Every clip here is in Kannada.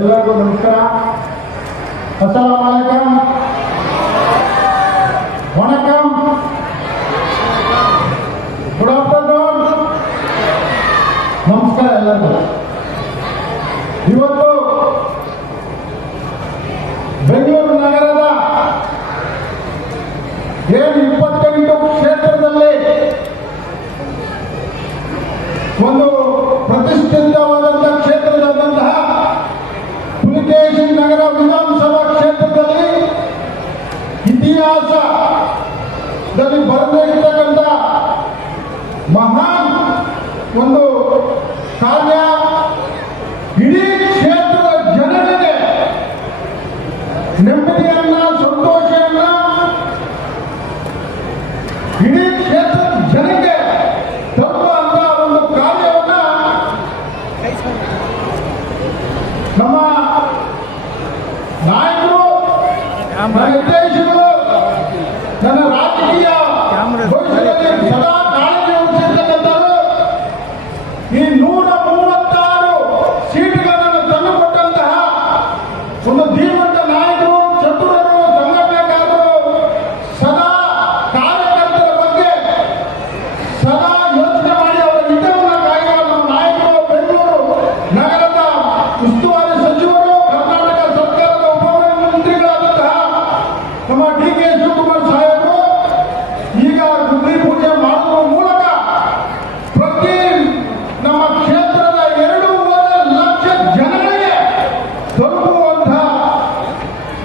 ಎಲ್ಲರಿಗೂ ನಮಸ್ಕಾರ. ಅಸ್ಸಲಾಮು ಅಲೈಕುಂ. ವಣಕಂ. Good afternoon. ನಮಸ್ಕಾರ ಎಲ್ಲರಿಗೂ. ಇವತ್ತು ಬೆಂಗಳೂರು ನಗರದ 28 ಕ್ಷೇತ್ರದಲ್ಲಿ ಒಂದು ಪ್ರತಿಷ್ಠಿತವಾದಂತಹ ಕ್ಷೇತ್ರವಾದಂತಹ ಪುಲಿಕೇಶಿ ನಗರ ವಿಧಾನಸಭಾ ಕ್ಷೇತ್ರದಲ್ಲಿ ಇತಿಹಾಸದಲ್ಲಿ ಬರದೇ ಇರತಕ್ಕಂಥ ಮಹಾನ್ ಒಂದು ಕಾರ್ಯ. ಇಡೀ ಕ್ಷೇತ್ರದ ಜನರಿಗೆ ನೆಮ್ಮದಿಯನ್ನ, ಸಂತೋಷವನ್ನ, ಇಡೀ ಕ್ಷೇತ್ರದ ಜನಕ್ಕೆ ತರುವಂತ ಒಂದು ಕಾರ್ಯವನ್ನ ನಮ್ಮ ನಾಯಕರು, ನಿರ್ದೇಶಕರು, ನನ್ನ ರಾಜಕೀಯ ಭವಿಷ್ಯದಲ್ಲಿ ಸದಾ ಕಾಳಜಿ ವಹಿಸಿರ್ತಕ್ಕಂಥವರು ಈ 136 ಸೀಟುಗಳನ್ನು ತಂದುಕೊಟ್ಟಂತಹ ಒಂದು ಧೀಮಂತ ನಾಯಕರು, ಚತುರರು, ಸಂಘಟನೆಕಾರರು, ಸದಾ ಕಾರ್ಯಕರ್ತರ ಬಗ್ಗೆ ಸದಾ ಯೋಚನೆ ಮಾಡಿ ಅವರ ಹಿತವನ್ನು ಕಾಯುವ ನಮ್ಮ ನಾಯಕರು, ಬೆಂಗಳೂರು ನಗರದ ಉಸ್ತುವಾರಿ ಸಚಿವರು, ಕರ್ನಾಟಕ ಸರ್ಕಾರದ ಉಪಮುಖ್ಯಮಂತ್ರಿಗಳಾದಂತಹ ನಮ್ಮ ಡಿ ಕೆ ಶಿವಕುಮಾರ್ ಸಾಹೇಬರು ಈಗ ಗುದ್ಲಿ ಪೂಜೆ ಮಾಡುವ ಮೂಲಕ ಪ್ರತಿ ನಮ್ಮ ಕ್ಷೇತ್ರದ 2.5 ಲಕ್ಷ ಜನರಿಗೆ ತಲುಪುವಂತಹ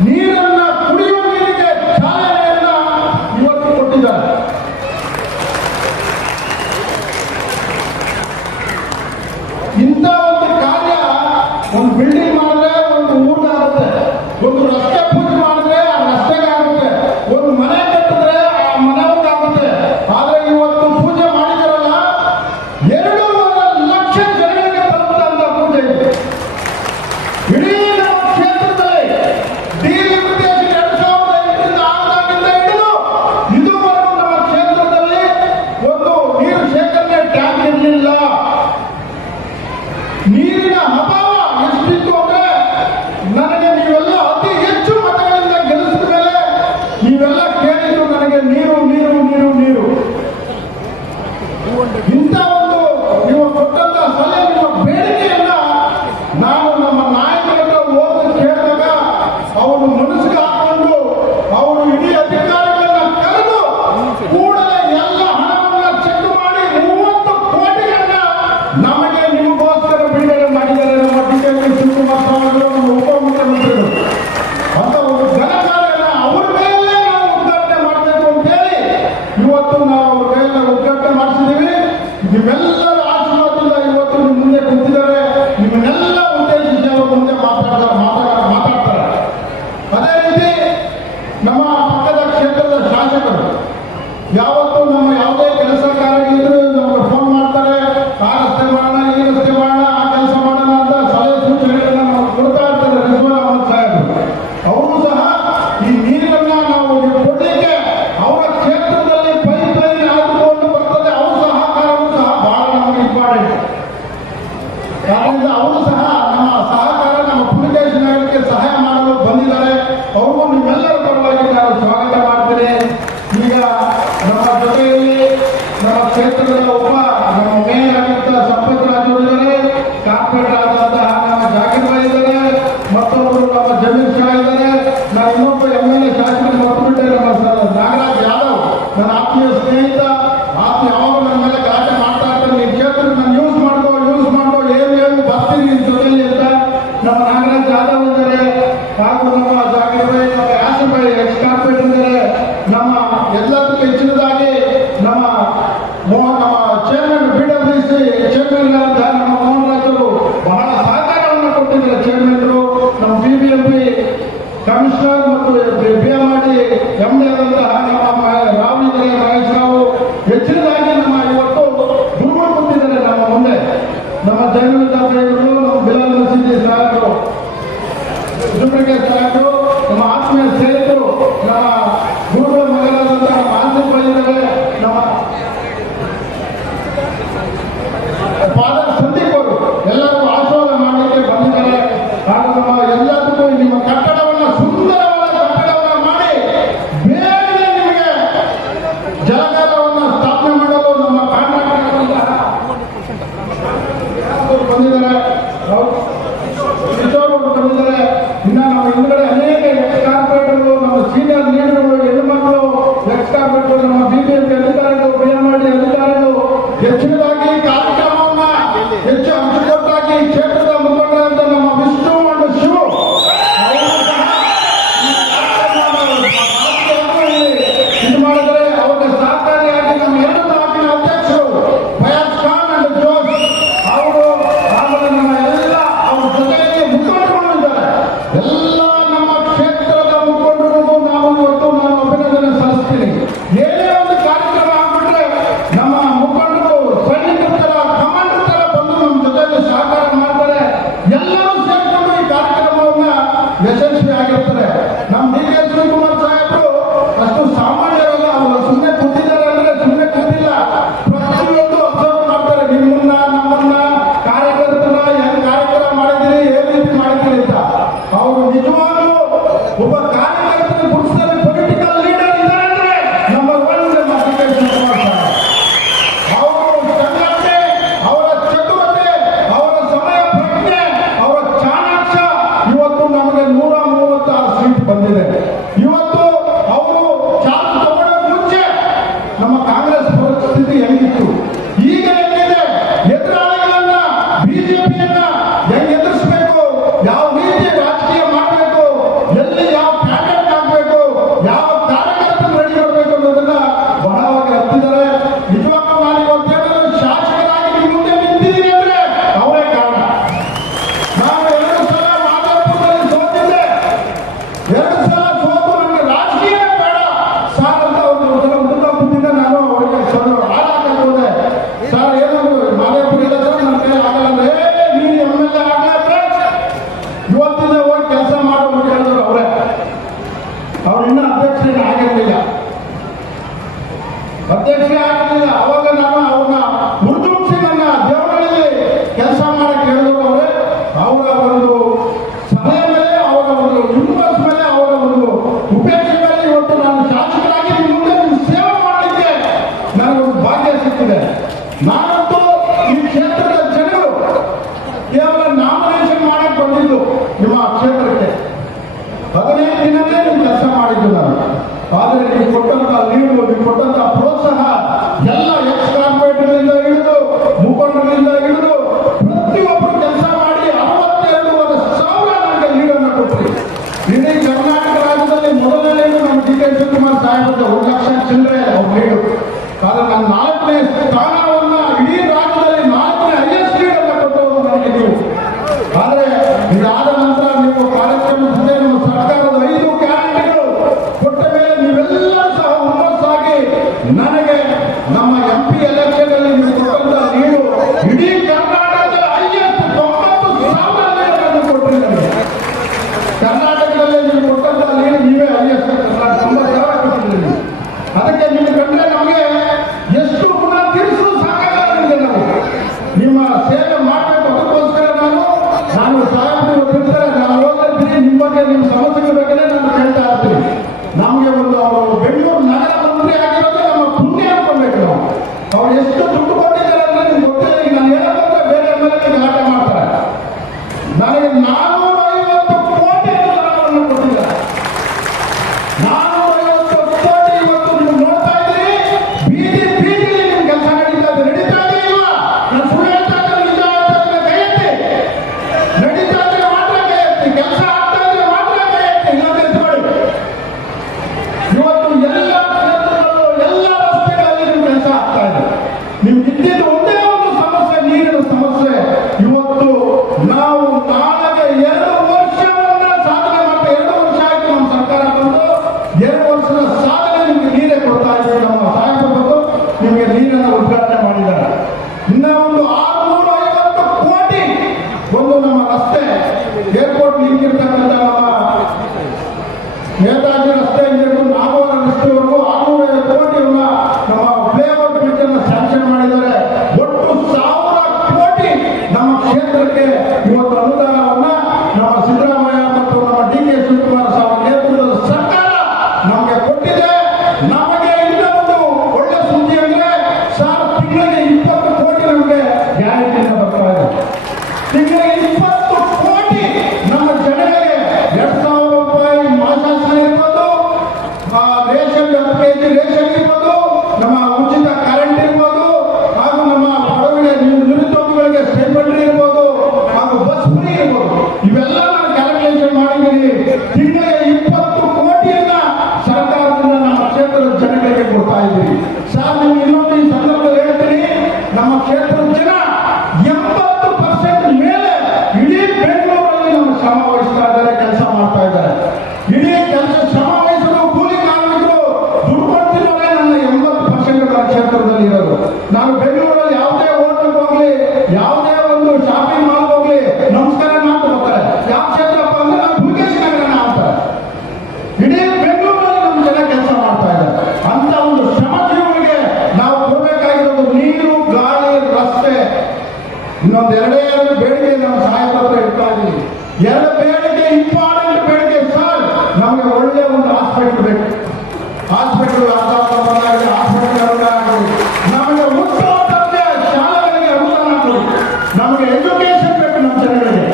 ನೀರನ್ನ, ಕುಡಿಯುವ ನೀರಿಗೆ ಚಾಲನೆಯನ್ನ ಇವತ್ತು ಕೊಟ್ಟಿದ್ದಾರೆ. ಇಂಥ ಒಂದು ಕಾರ್ಯ, ಒಂದು ಬಿಲ್ಡಿಂಗ್ ಮಾಡಿದ್ರೆ ಒಂದು ಊರಿಗಾಗುತ್ತೆ, ಒಂದು ರಸ್ತೆ ಪೂಜೆ ಮಾಡಿದ್ರೆ ಆ ರಸ್ತೆಗಾಗುತ್ತೆ, ಒಂದು ಮನೆ ಕಟ್ಟಿದ್ರೆ ಆ ಮನೆಯವ್ರಿಗಾಗುತ್ತೆ. ಆದ್ರೆ ಇವತ್ತು ಪೂಜೆ ಮಾಡಿದಾರಲ್ಲ 2.5 ಲಕ್ಷ ಜನರಿಗೆ ತಲುಪುವಂತ ಪೂಜೆ ಇದೆ. ಇಡೀ ನಮ್ಮ ಕ್ಷೇತ್ರದಲ್ಲಿ ಡಿಲಿಮಿಟೇಷನ್ 2008ರಿಂದ ಆಗದಾಗಿಂದ ಹಿಡಿದು ಇದುವರೆಗೂ ನಮ್ಮ ಕ್ಷೇತ್ರದಲ್ಲಿ ಒಂದು ನೀರು ಶೇಖರಣೆ ಟ್ಯಾಂಕ್ ಇರಲಿಲ್ಲ. ನೀರಿನ ಅಭಾವ ಎಷ್ಟಿತ್ತು ಅಂದ್ರೆ ನನಗೆ ನೀವೆಲ್ಲ ಅತಿ ಹೆಚ್ಚು ಮತಗಳಿಂದ ಗೆಲ್ಲಿಸಿದ ಮೇಲೆ ನೀವೆಲ್ಲ ಕೇಳಿದ್ರು ನನಗೆ ನೀರು ನೀರು ನೀರು ನೀರು. ಇಂಥ ಒಂದು ನೀವು ಕೊಟ್ಟಂತ ಸಲಹೆ, ನಿಮ್ಮ ಬೇಡಿಕೆಯನ್ನ ನಾನು ನಮ್ಮ ನಾಯಕರ ಹೋಗಿ ಕೇಳಿದಾಗ ಅವರು ಮನಸ್ಸಿಗೆ ಹಾಕೊಂಡು ಅವರು ಇಡೀ ಅಧಿಕಾರಿಗಳನ್ನ ಕರೆದು ಕೂಡಲೇ ಎಲ್ಲ ಹಣವನ್ನ ಚೆಕ್ ಮಾಡಿ 30 ಕೋಟಿಗಳನ್ನ ನಮಗೆ ನಿಮಗೋಸ್ಕರ ಬಿಡುಗಡೆ ಮಾಡಿದ್ದಾರೆ ನಮ್ಮ ಡಿ ಕೆ ಶಿವಕುಮಾರ್ ಸ್ವಾಮಿಗಳು, ನಮ್ಮ ಉಪಮುಖ್ಯಮಂತ್ರಿಗಳು. ಅಂತ ಒಂದು ಘನ ಕಾರ್ಯನ ಅವ್ರ ಮೇಲೆ ನಾವು ಉದ್ಘಾಟನೆ ಮಾಡಬೇಕು ಅಂತ ಹೇಳಿ ಇವತ್ತು ನಾವು ಅವ್ರ ಕೈಯಲ್ಲಿ ಉದ್ಘಾಟನೆ ಮಾಡಿಸಿದ್ದೀವಿ. ನಿಮ್ಮೆಲ್ಲರ ಆಶೀರ್ವಾದದಿಂದ ಇವತ್ತು ನಿಮ್ಮ ಮುಂದೆ ಕೂತಿದ್ದಾರೆ. ನಿಮ್ಮನ್ನೆಲ್ಲ ಉದ್ದೇಶಿಸಿ ಅವರು ಮುಂದೆ ಮಾತಾಡ್ತಾರೆ. ಅದೇ ರೀತಿ ನಮ್ಮ ಪಕ್ಕದ ಕ್ಷೇತ್ರದ ಶಾಸಕರು ಯಾವತ್ತು ನಮ್ಮ ಯಾವುದೇ ಕೆಲಸ ಕಾರ್ಯ ಇದ್ರೂ ನಮಗೆ ಫೋನ್ ಮಾಡ್ತಾರೆ. ಆ ರಸ್ತೆ ಮಾಡೋಣ, ಈ ರಸ್ತೆ ಮಾಡೋಣ, ಆ ಕೆಲಸ ಮಾಡೋಣ ಅಂತ ಸಲಹೆ ಸೂಚನೆಗಳನ್ನ ನಾವು ಕೊಡ್ತಾ ಇರ್ತಾರೆ. ರಿಜ್ವಾನ್ ಅಹಮದ್ ಸಾಹೇಬರು ಅವರು ಸಹ ಈ ನೀರನ್ನ ನಾವು ಕೊಡಲಿಕ್ಕೆ ಅವರ ಕ್ಷೇತ್ರದಲ್ಲಿ ಪೈಪ್ ಲೈನ್ ಹಾಕಿಕೊಂಡು ಬರ್ತದೆ. ಅವ್ರ ಸಹಕಾರವೂ ಸಹ ಬಹಳ ನಮಗೆ ಇಂಪಾರ್ಟೆಂಟ್. ಯಾಕಂದ್ರೆ ಅವರು ಸಹ ನಮ್ಮ ಸಹಕಾರ, ನಮ್ಮ ಪುಲಿಕೇಶಿ ನಗರಕ್ಕೆ ಸಹಾಯ ಮಾಡಲು ಬಂದಿದ್ದಾರೆ. ಅವ್ರಿಗೂ ನಿಮ್ಮೆಲ್ಲರ ಪರವಾಗಿ ನಾನು ಸ್ವಾಗತ ಮಾಡ್ತೇನೆ. ಈಗ ನಮ್ಮ ಜೊತೆಯಲ್ಲಿ ನಮ್ಮ ಕ್ಷೇತ್ರದ ನಮ್ಮ ಮೇಯರ್ ಆಗಿದ್ದ ಸಂಪತ್ ರಾಜ್ ಇದ್ದಾರೆ, ಕಾರ್ಪೊರೇಟರ್ ಆದಂತಹ ನಮ್ಮ ಜಾಕಿರ್ ಭಾಯ್ ಇದ್ದಾರೆ, ಮತ್ತೊಬ್ಬರು ನಮ್ಮ ಜಮೀರ್ ಶಾ ಇದ್ದಾರೆ. ನಾನು ಇನ್ನೊಬ್ಬ MLA ಶಾಸಕರು ಮತ್ತುಬಿಟ್ಟೆ ನಮ್ಮ ನಾಗರಾಜ್ ಯಾದವ್, ನನ್ನ ಆತ್ಮೀಯ ಸ್ನೇಹಿತ. ಯಾವಾಗ ನನ್ನ ಮೇಲೆ ಗಲಾಟೆ ಮಾಡ್ತಾ ಇರ್ತಾರೆ, ನೀವು ಕ್ಷೇತ್ರ ನಾನು ಯೂಸ್ ಮಾಡ್ಕೋ ಏನು ಬರ್ತೀನಿ ನಿಮ್ಮ ಜೊತೆಯಲ್ಲಿ ಅಂತ ನಮ್ಮ ನಾಗರಾಜ್ ಯಾದವ್ ಇದ್ದಾರೆ. ಹಾಗೂ ನಮ್ಮ ಜಾಕಿರ್ ಭಾಯ್, ನಮ್ಮ ಯಾಸಿರ್ ಭಾಯ್ ಎಕ್ಸ್ ಕಾರ್ಪೊರೇಟರ್ ಇದ್ದಾರೆ. ನಮ್ಮ ಎಲ್ಲದಕ್ಕೂ ಹೆಚ್ಚಿನದಾಗಿ ನಮ್ಮ ಚೇರ್ಮನ್ BWC ಚೇರ್ಮನ್ ನಮ್ಮ ಮೋಹನ್ ರಾಜರು ಬಹಳ ಸಹಕಾರವನ್ನು ಕೊಟ್ಟಿದ್ದಾರೆ. ಚೇರ್ಮನ್ರು, ನಮ್ಮ BBMP ಕಮಿಷನರ್ ಮತ್ತು BMRD MD ಆದಂತಹ ನಮ್ಮ ರಾವ್ ಇದ್ದಾರೆ, ಮಹೇಶ್ ರಾವ್. ಹೆಚ್ಚಿನದಾಗಿ ನಮ್ಮ ಇವತ್ತು ಗುರುಗಳು ಕೊಟ್ಟಿದ್ದಾರೆ ನಮ್ಮ ಮುಂದೆ. ನಮ್ಮ ಜಯಲಲಿತಾ ಸಾಹೇಬರು, ನಮ್ಮ ಬಿಲಾಲ್ ಮಸೀದಿ ಸಾಹೇಬರು, ಸುಬ್ರಹ್ಮಣ್ಯ ಸಾಹೇಬರು, ನಮ್ಮ ಆತ್ಮೀಯ ಸ್ನೇಹಿತರು, ನಮ್ಮ ಗುರುಗಳ ಮಗನಾದಂತಹ ಮಾನಸಿಕ ಇದ್ದಾರೆ. ನಮ್ಮ ಅಧ್ಯಕ್ಷರೇ ಆಗಲಿಲ್ಲ. ಅವಾಗ ನಾನು ಅವ್ರನ್ನ ಹುರಿದುಂಬಿಸಿ ನನ್ನ ದೇವರಲ್ಲಿ ಕೆಲಸ ಮಾಡಕ್ಕೆ ಹೇಳಿದವರೇ ಅವರ ಒಂದು ಸಲಹೆ ಮೇಲೆ, ಅವರ ಒಂದು ಇಂಪಲ್ಸ್ ಮೇಲೆ, ಅವರ ಒಂದು ಉಪೇಕ್ಷೆ ಮೇಲೆ ಇವತ್ತು ನಾನು ಶಾಸಕರಾಗಿ ನಿಮ್ಮ ಮುಂದೆ ನಿಮ್ಮ ಸೇವೆ ಮಾಡಲಿಕ್ಕೆ ನನಗೊಂದು ಭಾಗ್ಯ ಸಿಕ್ಕಿದೆ. ನಾನಂತೂ ಈ ಕ್ಷೇತ್ರದ ಜನರು ಕೇವಲ ನಾಮಿನೇಷನ್ ಮಾಡಕ್ಕೆ ಬಂದಿದ್ದು ನಿಮ್ಮ ಕ್ಷೇತ್ರಕ್ಕೆ 15 ದಿನವೇ ನೀವು ಕೆಲಸ ಮಾಡಿದ್ದು ನಾನು. ಆದರೆ ನೀವು ಕೊಟ್ಟಂತ ನೀವು ಕೊಟ್ಟಂತ ಪ್ರೋತ್ಸಾಹ ಎಲ್ಲ ಎಕ್ಸ್ ಕಾರ್ಪೊರೇಟರ್ಗಳಿಂದ ಹಿಡಿದು ಮುಖಂಡರಿಂದ ಹಿಡಿದು ಪ್ರತಿಯೊಬ್ಬರು ಕೆಲಸ ಮಾಡಿ 62,000 ನನಗೆ ಲೀಡನ್ನು ಕೊಟ್ಟರು. ಇಡೀ ಕರ್ನಾಟಕ ರಾಜ್ಯದಲ್ಲಿ ಮೊದಲನೇ ನಮ್ಮ ಡಿ ಕೆ ಶಿವಕುಮಾರ್ ಸಾಹೇಬ್ 1 ಲಕ್ಷ ಚಿಲ್ಲರೆ ಅವ್ರು ಲೀಡು. ಆದರೆ ನನ್ನ 4ನೇ ಸ್ಥಾನವನ್ನ ಇಡೀ ರಾಜ್ಯದಲ್ಲಿ 4ನೇ ಹೈಯೆಸ್ಟ್ ಲೀಡನ್ನು ಕೊಟ್ಟವರು ನನಗೆ ನೀವು. ಆದರೆ ಇದಾದ ನಂತರ ನೀವು ಕಾರ್ಯಕ್ರಮದ ಜೊತೆ ನಮ್ಮ ಸರ್ಕಾರದ 5 ಗ್ಯಾರಂಟಿಗಳು ಕೊಟ್ಟ ಮೇಲೆ ನೀವೆಲ್ಲರೂ ಸಹ ಹುಮ್ಮಸ್ಸಾಗಿ ನನಗೆ ನಮ್ಮ MP ಎಲೆಕ್ಷನ್ ಅಲ್ಲಿ ನೀವು ಕೊಟ್ಟಂತ ನೀರು ಇಡೀ ಕರ್ನಾಟಕದ ಹೈಯೆಸ್ಟ್ 90,000 ಲೀಡನ್ನು ಕೊಟ್ಟರು ನನಗೆ. ಕರ್ನಾಟಕದಲ್ಲಿ ನೀವು ಕೊಟ್ಟಂತ ನೀರು ನೀವೇ ಹೈಯೆಸ್ಟ್ 90,000 ಕೊಟ್ಟಿದ್ದೀರಿ. ಅದಕ್ಕೆ ನೀವು ಕಂಡ್ರೆ ನಮಗೆ ಎಷ್ಟು ಗುಣ ತೀರಿಸಲು ಸಾಕಾಗಲ್ಲ ನಾವು ನಿಮ್ಮ ಸೇವೆ ಮಾಡಬೇಕು. ಅದಕ್ಕೋಸ್ಕರ ನಾನು ಸಾಹೇಬರು ಗೊತ್ತಿರ್ತಾರೆ, ನಾನು ಹೋಗ್ತಿರ್ತೀನಿ ನಿಮ್ಮ ಬಗ್ಗೆ ನಿಮ್ಮ ಸಮಸ್ಯೆಗಳ ಬಗ್ಗೆ ನಾನು ಕೇಳ್ತಾ ಇರ್ತೀನಿ. ನಮಗೆ ಒಂದು ಅವರು ಬೆಂಗಳೂರು ನಗರ ಮಂತ್ರಿ ಆಗಿರೋದು ನಮ್ಮ ಪುಣ್ಯ ಅನ್ಕೊಳ್ಬೇಕು ನಾವು. ಅವ್ರು ಎಷ್ಟು ದುಡ್ಡು ಕೊಟ್ಟಿದ್ದಾರೆ ಅಂದ್ರೆ ನಿಮ್ಗೆ ಗೊತ್ತಿಲ್ಲ. ಈಗ ನಾನು ಹೇಳೋದಂದ್ರೆ ಬೇರೆ ಮೇಲೆ ಆಟ ಮಾಡ್ತಾರೆ. ನನಗೆ 450 ಕೋಟಿ ಅನುದಾನವನ್ನು ಕೊಟ್ಟಿದ್ದಾರೆ. 450 ಕೋಟಿ ಇವತ್ತು ನೀವು ನೋಡ್ತಾ ಇದ್ದೀರಿ. ಬೀದಿ ಬೀದಿಲಿ ನಿಮ್ ಕೆಲಸ ನಡೀತಾ ಇದೆ. ನಡೀತಾ ಇದೆ ಇಲ್ವಾ? ನಾನು ಸುಳ್ಳು ಹೇಳ್ತಾ ಇದ್ರೆ ನಿಜ ಹೇಳ್ತಾ ಇದ್ರೆ ಕೈ ಎತ್ತಿ. ನಡೀತಾ ಇದ್ರೆ ಮಾತ್ರ ಕೈ ಎತ್ತಿ. ಕೆಲಸ ಆಗ್ತಾ ಇದ್ರೆ ಮಾತ್ರ ಕೈ ಎತ್ತಿ. ಇಲ್ಲಾಂದ್ರೆ ಎತ್ತಿ ಮಾಡಿ. ಇವತ್ತು ಎಲ್ಲ ಕ್ಷೇತ್ರಗಳು ಎಲ್ಲ ರಸ್ತೆಗಳಲ್ಲಿ ನಿಮ್ ಕೆಲಸ ಆಗ್ತಾ ಇದೆ. ನಿಮ್ಗೆ ಇದ್ದಿದ್ದು ಒಂದೇ ಒಂದು ಸಮಸ್ಯೆ, ನೀರಿನ ಸಮಸ್ಯೆ. ಇವತ್ತು ನಾವು ನಾಳೆಗೆ 2 ವರ್ಷವನ್ನ ಸಾಧನೆ ಮಾಡ್ತಾ 2 ವರ್ಷ ಆಯ್ತು ನಮ್ಮ ಸರ್ಕಾರ ಬಂದು. 2 ವರ್ಷದ ಸಾಧನೆ ನಿಮ್ಗೆ ನೀರೇ ಕೊಡ್ತಾ ಇದ್ದೀವಿ. ನಮ್ಮ ಸಾಹಿತ್ಯ ಬಂದು ನಿಮಗೆ ನೀರನ್ನು ಉದ್ಘಾಟನೆ ಮಾಡಿದ್ದಾರೆ. ಇನ್ನ ಒಂದು 650 ಕೋಟಿ ಒಂದು ನಮ್ಮ ರಸ್ತೆ ಏರ್ಪೋರ್ಟ್ ಲಿಂಕ್ ಇರ್ತಕ್ಕಂಥ ನಮ್ಮ ನೇತಾಜಿ ರಸ್ತೆಯಿಂದ ಹಿಡಿದು ನಾಗವಾರ ರಸ್ತೆವರೆಗೂ 650 ಕೋಟಿಯನ್ನ ನಮ್ಮ ಫ್ಲೇವರ್ ಬ್ರಿಡ್ಜ್ ಅನ್ನು ಸ್ಯಾಂಕ್ಷನ್ ಮಾಡಿದ್ದಾರೆ. ಒಟ್ಟು 1,000 ಕೋಟಿ ನಮ್ಮ ಕ್ಷೇತ್ರಕ್ಕೆ ಇವತ್ತು ಅನುದಾನವನ್ನ ನಮ್ಮ ಸಿದ್ದರಾಮಯ್ಯ ಮತ್ತು ನಮ್ಮ ಡಿ ಕೆ ಶಿವಕುಮಾರ್ ಸಾಹೇಬ್ ನೇತೃತ್ವದ ಸರ್ಕಾರ ನಮಗೆ ಕೊಟ್ಟಿದೆ. ನಮಗೆ ಇನ್ನೊಂದು ಒಳ್ಳೆ ಸುದ್ದಿ ಅಂದ್ರೆ ಸರ್, ತಿಂಗಳಿಗೆ 20 ಕೋಟಿ ನಮಗೆ ಗ್ಯಾರಂಟಿಯಿಂದ ಬರ್ತಾ ಇದೆ. ತಿಂಗಳಿಗೆ 20 ಕೋಟಿ ನಮ್ಮ ಜನರಿಗೆ 2,000 ರೂಪಾಯಿ ಮಾಸಾಸನ ಇರ್ಬೋದು, ರೇಷನ್ 10 kg ರೇಷನ್ ಇರ್ಬೋದು, ನಮ್ಮ ಉಚಿತ ಕರೆಂಟ್ ಇರ್ಬೋದು, ಹಾಗೂ ನಮ್ಮ ಬಡವರಿಗೆ ನಿರುದ್ಯೋಗಿಗಳಿಗೆ ಸ್ಟೈಪೆಂಡ್ ಇರ್ಬೋದು, ಹಾಗೂ ಬಸ್ ಫ್ರೀ ಇರ್ಬೋದು. ಇವೆಲ್ಲ ನಾನು ಕ್ಯಾಲ್ಕುಲೇಷನ್ ಮಾಡಿದ್ದೀನಿ. ತಿಂಗಳಿಗೆ 20 ಕೋಟಿಯನ್ನ ಸರ್ಕಾರದಿಂದ ನಮ್ಮ ಕ್ಷೇತ್ರದ ಜನಗಳಿಗೆ ಕೊಡ್ತಾ ಇದ್ದೀವಿ. ಸರ್, ನಿಮ್ಗೆ ಇನ್ನೊಂದು ಈ ಸಂದರ್ಭದಲ್ಲಿ ಹೇಳ್ತೀನಿ, ನಮ್ಮ ಕ್ಷೇತ್ರದ ಜನ 80% ಮೇಲೆ ಇಡೀ ಬೆಂಗಳೂರಲ್ಲಿ ನಮ್ಮ ಶ್ರಮ ವಹಿಸ್ತಾ ಇದ್ದಾರೆ, ಕೆಲಸ ಮಾಡ್ತಾ ಇದ್ದಾರೆ. ಇಡೀ ಕೆಲಸ ಶ್ರಮ ವಹಿಸಲು ಕೂಲಿ ಕಾರ್ಮಿಕರು ದುಡ್ಡು ಕೊಡ್ತಿರೋರೇ ನನ್ನ 80% ನನ್ನ ಕ್ಷೇತ್ರದಲ್ಲಿ ಇರೋದು. ನಾನು ಬೆಂಗಳೂರಲ್ಲಿ ಯಾವುದೇ ಹೋಟೆಲ್ ಹೋಗ್ಲಿ, ಯಾವುದೇ ಒಂದು ಶಾಪಿಂಗ್ ಮಾಲ್ ಹೋಗ್ಲಿ, ನಮಸ್ಕಾರ ಅಂತ ಬರ್ತಾರೆ. ಯಾವ ಕ್ಷೇತ್ರಪ್ಪ ಅಂದ್ರೆ ನಾನು ಹುಲಿಕೇಶಿ ನಗರನ ಅಂತಾರೆ. ಇಡೀ ಬೆಂಗಳೂರಲ್ಲಿ ನಮ್ಮ ಜನ ಕೆಲಸ ಮಾಡ್ತಾ ಇದ್ದಾರೆ. ಅಂತ ಒಂದು ಶ್ರಮಜೀವಿಗಳಿಗೆ ನಾವು ಕೊಡಬೇಕಾಗಿರೋದು ನೀರು, ಗಾಳಿ, ರಸ್ತೆ. ಇನ್ನೊಂದು 2 ಬೇಡಿಕೆ ನಮ್ಮ ಸಾಹೇಬ್ರ ಹತ್ರ ಇಡ್ತಾ ಇದ್ದೀವಿ. 2 ಬೇಡಿಕೆ, ಇಂಪಾರ್ಟೆಂಟ್ ಬೇಡಿಕೆ. ಸರ್, ನಮಗೆ ಒಳ್ಳೆ ಒಂದು ಹಾಸ್ಪಿಟಲ್ ಬೇಕು. ಹಾಸ್ಪಿಟಲ್ ಹಾಸ್ಪಿಟಲ್ ನಮಗೆ ಉತ್ತಮ ದರ್ಜೆ ಶಾಲೆಗಳಿಗೆ ಅನುದಾನ ಕೊಡಿ. ನಮಗೆ ಎಜುಕೇಶನ್ ಬೇಕು ನಮ್ಮ ಜನಗಳಿಗೆ.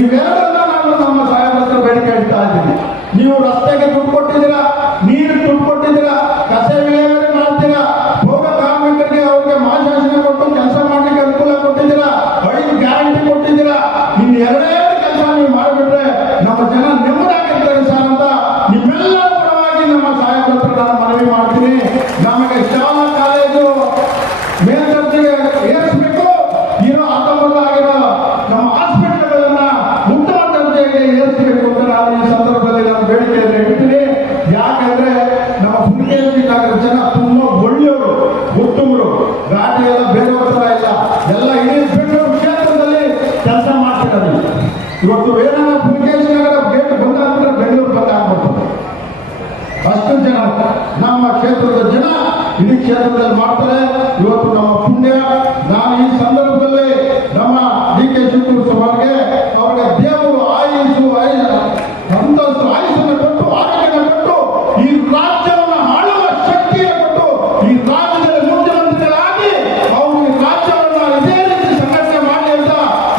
ಇವೆಲ್ಲವನ್ನ ನಾನು ನಮ್ಮ ಸಾಹೇಬ್ರ ಹತ್ರ ಬೇಡಿಕೆ ಇಡ್ತಾ ಇದ್ದೀನಿ. ನೀವು ರಸ್ತೆಗೆ ದುಡ್ಡು ಕೊಟ್ಟಿದ್ದೀರಾ, ನೀರು ದುಡ್ಡು ಕೊಟ್ಟಿದ್ದೀರಾ, ಕಸ ವಿಲೇವಾರಿ ಮಾಡ್ತೀರಾ, ಭೋಗ ಕಾರ್ಮಿಕರಿಗೆ ಅವ್ರಿಗೆ ಮಾಶಾಸನ ಕೊಟ್ಟು ಕೆಲಸ ಮಾಡ್ಲಿಕ್ಕೆ ಅನುಕೂಲ ಕೊಟ್ಟಿದ್ದೀರಾ, 5 ಗ್ಯಾರಂಟಿ ಕೊಟ್ಟಿದ್ದೀರಾ. ಇನ್ನು 2 ಕೆಲಸ ನೀವು ಮಾಡಿಬಿಟ್ರೆ ನಮ್ಮ ಜನ ನೆಮ್ಮದಿಯಾಗಿರ್ತಾರೆ ಸರ್ ಅಂತ ನಿಮ್ಮೆಲ್ಲರ ಪರವಾಗಿ ನಮ್ಮ ಸಾಹೇಬ್ರ ಹತ್ರ ನಾನು ಮನವಿ ಮಾಡ್ತೀನಿ. ನಮಗೆ ಶಾಲಾ ಕಾಲೇಜು ಮೇಲ್ದರ್ಜೆಗೆ ಏರಿಸಬೇಕು. ಇರೋ ಆಗಿರೋ ನಮ್ಮ ಹಾಸ್ಪಿಟಲ್ಗಳನ್ನ ಉತ್ತಮ ದರ್ಜೆಗೆ ಏರಿಸಬೇಕು ಅಂತ ನಾನು ಈ ಸಂದರ್ಭದಲ್ಲಿ ನಾನು ಬೇಡಿಕೆಯನ್ನು ಇಡ್ತೀನಿ. ಯಾಕಂದ್ರೆ ನಮ್ಮ ಹುಲಿಕೇಶಿ ನಗರ ಜನ ತುಂಬಾ ಒಳ್ಳೆಯವರು, ಉತ್ತಮರು. ಗಾಡಿ ಎಲ್ಲ ಬೇರೆಯವ್ರ ತರ ಇಲ್ಲ. ಎಲ್ಲ ಇಡೀ ಬೆಂಗಳೂರು ಕ್ಷೇತ್ರದಲ್ಲಿ ಕೆಲಸ ಮಾಡ್ತಿರೋದು. ಇವತ್ತು ಏನಾರ ಹುಲಿಕೇಶಿ ನಗರ ಗೇಟ್ ಬಂದಾಗ್ಬಿಟ್ರೆ ಬೆಂಗಳೂರು ಬಂದಾಗ್ಬಿಡ್ತದೆ. ಅಷ್ಟು ಜನ ನಮ್ಮ ಕ್ಷೇತ್ರದ ಜನ ಇಡೀ ಕ್ಷೇತ್ರದಲ್ಲಿ ಮಾಡ್ತಾರೆ. ಇವತ್ತು ನಮ್ಮ ಪುಣ್ಯ. ನಾನು ಈ ಸಂದರ್ಭದಲ್ಲಿ ನಮ್ಮ DK ಶಿವಕುಮಾರ್ ಅವರಿಗೆ ದೇವರು ಅಂತಸ್ತು ಆಯುಷನ್ನು ಕೊಟ್ಟು ಆರೋಗ್ಯವನ್ನು ಕೊಟ್ಟು ಈ ರಾಜ್ಯವನ್ನು ಆಳುವ ಶಕ್ತಿಯನ್ನು ಕೊಟ್ಟು ಈ ರಾಜ್ಯದಲ್ಲಿ ಮುಖ್ಯಮಂತ್ರಿಗಳಾಗಿ ಅವರು ಈ ರಾಜ್ಯವನ್ನು ಇದೇ ರೀತಿ ಸಂಘಟನೆ ಮಾಡಿ ಅಂತ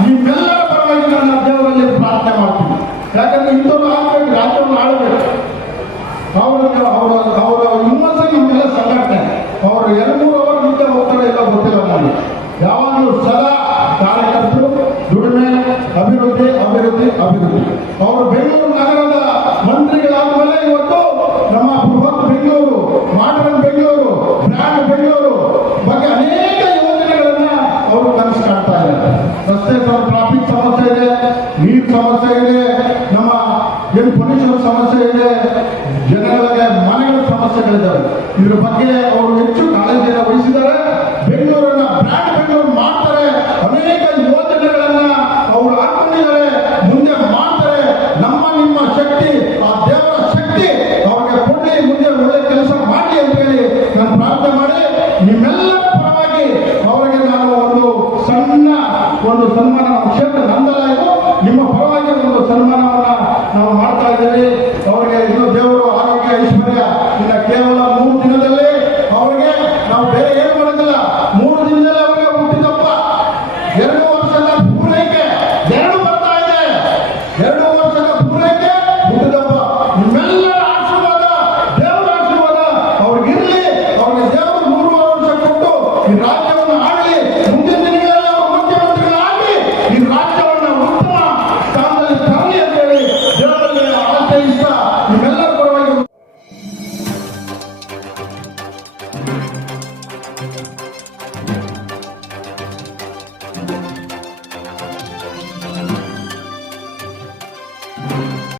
ನಿಮ್ಮೆಲ್ಲರ ಪರವಾಗಿ ನನ್ನ ದೇವರಲ್ಲಿ ಪ್ರಾರ್ಥನೆ ಮಾಡ್ತೀನಿ. ಯಾಕಂದ್ರೆ ಇಂಥವ್ರು ಆಗಬೇಕು, ರಾಜ್ಯವನ್ನು ಆಳಬೇಕು. ಅವರ ಹುಮ್ಮಸ್ಸು ನಮ್ಮೆಲ್ಲ ಸಂಘಟನೆ. ಅವರು 2-3 ಅವರ್ ನಿದ್ದೆ ಹೋಗ್ತಾರೆ ಇಲ್ಲ ಗೊತ್ತಿಲ್ಲ ನನಗೆ. ಯಾವಾಗಲೂ ಸದಾ ಕಾರ್ಯಕರ್ತರು ದುಡಿಮೆ, ಅಭಿವೃದ್ಧಿ ಅಭಿವೃದ್ಧಿ ಅಭಿವೃದ್ಧಿ. ಅವರು ಬೆಂಗಳೂರು ನಗರದ ಮಂತ್ರಿಗಳಾದ ಮೇಲೆ ಇವತ್ತು ನಮ್ಮ ಬೃಹತ್ ಬೆಂಗಳೂರು, ಮಾಡರ್ನ್ ಬೆಂಗಳೂರು, ಬ್ರ್ಯಾಂಡ್ ಬೆಂಗಳೂರು ಬಗ್ಗೆ ಅನೇಕ ಯೋಜನೆಗಳನ್ನ ಅವರು ಕನಸು ಕಾಣ್ತಾ ಇದ್ದಾರೆ. ರಸ್ತೆ ಟ್ರಾಫಿಕ್ ಸಮಸ್ಯೆ ಇದೆ, ನೀರು ಸಮಸ್ಯೆ ಇದೆ, ನಮ್ಮ ಏನು ಪೊಲ್ಯೂಷನ್ ಸಮಸ್ಯೆ ಇದೆ, ಜನಗಳಿಗೆ ಮನೆಗಳ ಸಮಸ್ಯೆಗಳಿದ್ದಾವೆ. ಇದ್ರ ಬಗ್ಗೆ ಅವರು ಹೆಚ್ಚು ಕಾಳಜಿಯನ್ನು ವಹಿಸಿದ್ದಾರೆ.